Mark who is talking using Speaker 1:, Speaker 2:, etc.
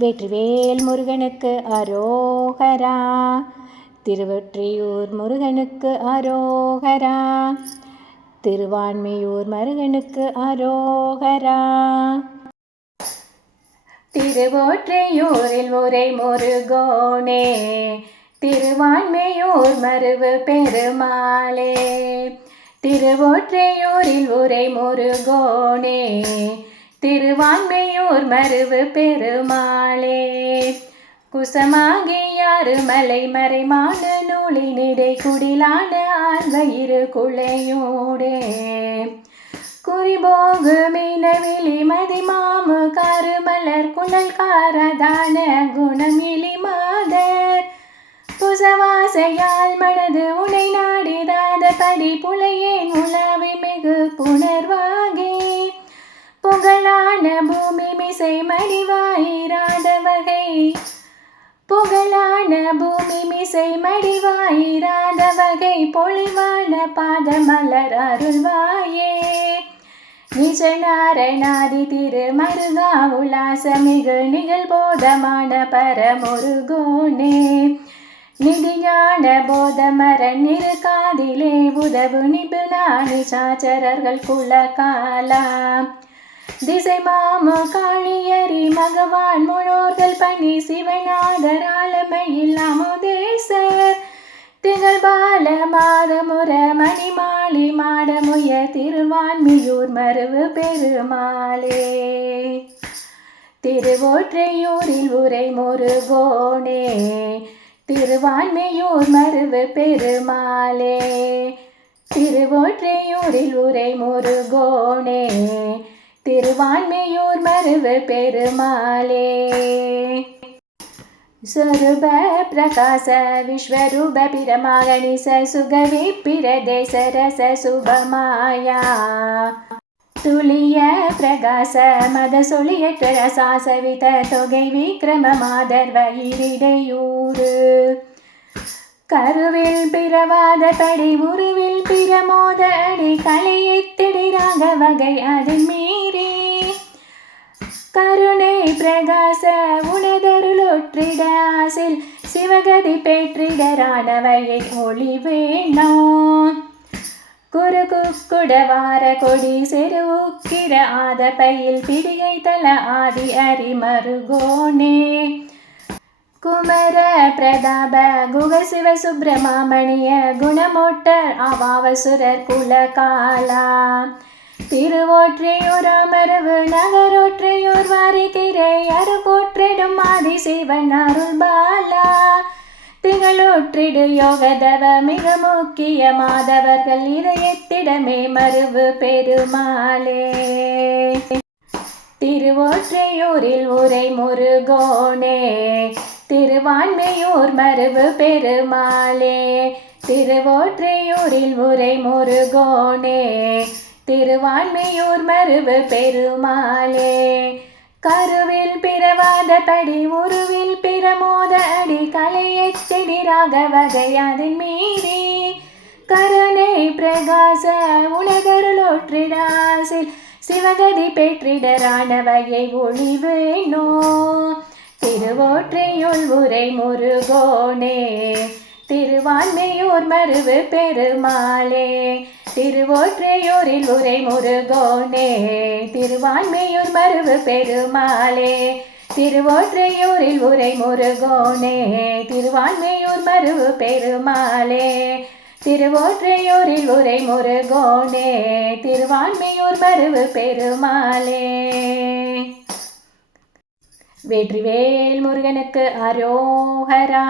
Speaker 1: வெற்றிவேல் முருகனுக்கு அரோகரா. திருவொற்றியூர் முருகனுக்கு அரோகரா. திருவான்மையூர் மருகனுக்கு அரோகரா. திருவொற்றியூரில் முறை முருகோனே. திருவான்மையூர் மருவு பெருமாளே. திருவொற்றியூரில் உரை முருகோனே. திருவான்மையூர் மருவு பெருமாளே. குசமாகியாறு மலை மறைமான நூலினிடை குடிலான ஆழ்வயிறு குளையோடே குறிபோகு மீனவிழி மதிமாமு கருமலர் குணல் காரதான குணம் மாதர். குசவாசையால் மனது உனை நாடிதாத படி புலையே உலாவி மிகு புணர்வாகி இசை மிசை மடிவாயிராத வகை புகழான பூமி மிசை மடிவாயிராத வகை பொழிவான பாதமலர் அருள்வாயே. நிஜநாரணாதி திருமருகா உல்லாசமிகு நிகழ்போதமான பரமுருகோனே. நிதிஞான போதமரன் இரு காதிலே உதவு நிபுணானி சாச்சரர்கள் குல காலா திசை மாமு காளியரி மகவான் முன்னோர்கள் பணி சிவநாதர் ஆலமையில் அமுதேசர் திகழ் பால மாதமுற மணிமாளி மாடமுய திருவான்மியூர் மருவு பெருமாளே. திருவோற்றையூரில் உரை முருகோனே திருவான்மையூர் மருவு பெருமாளே. திருவோற்றையூரில் உரை முருகோனே திருவான்மையூர் மருவ பெருமாளே ಸ್ವರೂಪ ಪ್ರಕಾಶ ವಿಶ್ವರೂಪ ಪಿರಮಾಗಣಿಸ ಸುಗವಿ ಪಿರದೆ ಸರಸ ಸುಭಮಾಯ ತುಳಿಯ ಪ್ರಕಾಶ ಮದ ಸುಳಿಯ ಸಾಸವಿತ ತೊಗೈ ವಿಕ್ರಮ ಮಾದರ್ವ ಇರಿಡೆಯೂರು கருவில் பிறவாத படி உருவில் பிறமோத அடி கலையை திடி ராக வகை அதன் மீ பிரகாச உனதருளொற்றிட ஆசில் சிவகதி பெற்றிடரானவையை ஒளி வேணாம் குரு குக்குடவார கொடி செருவுக்கிட ஆத பையில் பிடிகை தல ஆதி அரிமருகோனே குமர பிரதாப குக சிவ சுப்பிரமாமணிய குணமோட்டர் அவாவசுரர் குலகாலா திருவொற்றையூர் அமரவு நகரொற்றையூர் அரு போற்றிடும் ஆதி சிவன் அருள் பாலா. திகழோற்றிடு யோகதவ மிக முக்கிய மாதவர்கள் இதயத்திடமே மருவு பெருமாளே. திருவோற்றையூரில் உரை முருகோனே திருவான்மையூர் மருவு பெருமாளே. திருவோற்றையூரில் உரை முருகோனே திருவான்மையூர் மருவு பெருமாளே. கருவில் பிறவாத படி உருவில் பிறமோத அடி கலையெத்திடிராக வகை அதன் மீறி. கருணை பிரகாச உலகருளோற்றிடாசில் சிவகதி பெற்றிடரானவையை ஒளி வேணோ திருவோற்றையுள் உரை முருகோனே திருவான்மையூர் மருவு பெருமாளே. திருவோற்றையூரில் உரை முருகோனே திருவான்மையூர் மருவு பெருமாளே திருவோற்றையூரில் உரை முருகோனே திருவான்மையூர் மருவு பெருமாளே திருவோற்றையூரில் உரை முருகோனே திருவான்மையூர் மருவு பெருமாளே. வெற்றிவேல் முருகனுக்கு அரோகரா.